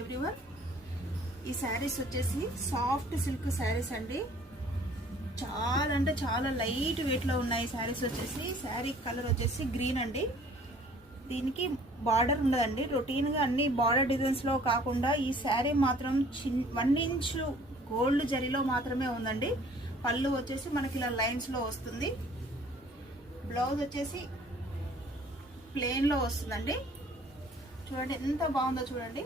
Everyone, ఈ శారీస్ వచ్చేసి soft silk saris అండి. చాలా అంటే చాలా లైట్ వెయిట్ లో ఉన్నాయి శారీస్ వచ్చేసి. శారీ కలర్ వచ్చేసి గ్రీన్ అండి. దీనికి బార్డర్ ఉండదండి. రొటీన్ గా అన్ని బార్డర్ డిజైన్స్ లో కాకుండా ఈ శారీ మాత్రం 1 ఇంచ్ గోల్డ్ జరీలో మాత్రమే ఉందండి. పళ్ళు వచ్చేసి మనకి ఇలా లైన్స్ లో వస్తుంది. బ్లౌజ్ వచ్చేసి ప్లెయిన్ లో వస్తుందండి. చూడండి ఎంత బాగుందో చూడండి.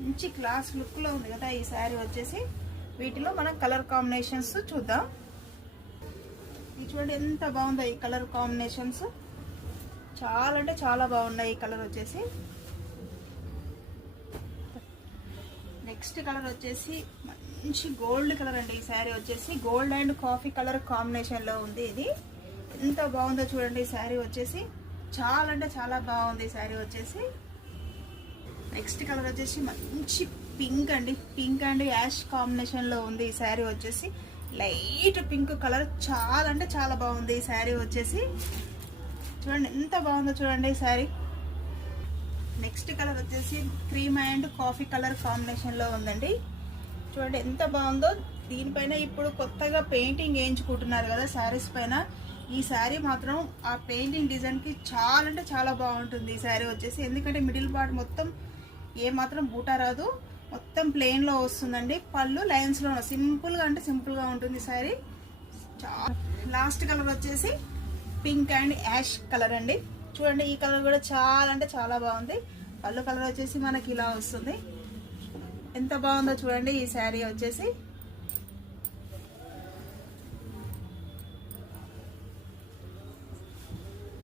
మంచి క్లాస్ లుక్ లో ఉంది కదా ఈ శారీ వచ్చేసి. వీటిలో మనం కలర్ కాంబినేషన్స్ చూద్దాం. ఇది చూడండి ఎంత బాగుందో ఈ కలర్ కాంబినేషన్స్. చాలా అంటే చాలా బాగున్నాయి ఈ కలర్ వచ్చేసి. నెక్స్ట్ కలర్ వచ్చేసి మంచి గోల్డ్ కలర్ అండి. ఈ శారీ వచ్చేసి gold and coffee colour combination లో ఉంది. ఇది ఎంత బాగుందో చూడండి ఈ శారీ వచ్చేసి. చాలా అంటే చాలా బాగుంది ఈ శారీ వచ్చేసి. నెక్స్ట్ కలర్ వచ్చేసి మంచి పింక్ అండి. పింక్ అండ్ యాష్ కాంబినేషన్ లో ఉంది ఈ శారీ వచ్చేసి. లైట్ పింక్ కలర్, చాలా అంటే చాలా బాగుంది ఈ శారీ వచ్చేసి. చూడండి ఎంత బాగుందో చూడండి ఈ శారీ. నెక్స్ట్ కలర్ వచ్చేసి cream and coffee colour combination లో ఉందండి. చూడండి ఎంత బాగుందో. దీనిపైన ఇప్పుడు కొత్తగా పెయింటింగ్ వేయించుకుంటున్నారు కదా శారీస్ పైన. ఈ శారీ మాత్రం ఆ పెయింటింగ్ డిజైన్ కి చాలా అంటే చాలా బాగుంటుంది ఈ శారీ వచ్చేసి. ఎందుకంటే మిడిల్ పార్ట్ మొత్తం ఏ మాత్రం బూటా రాదు, మొత్తం ప్లెయిన్ లో వస్తుందండి. పళ్ళు లైన్స్ లో సింపుల్ గా అంటే సింపుల్ గా ఉంటుంది శారీ. లాస్ట్ కలర్ వచ్చేసి పింక్ అండ్ యాష్ కలర్ అండి. చూడండి ఈ కలర్ కూడా చాలా అంటే చాలా బాగుంది. పళ్ళు కలర్ వచ్చేసి మనకి ఇలా వస్తుంది. ఎంత బాగుందో చూడండి ఈ శారీ వచ్చేసి.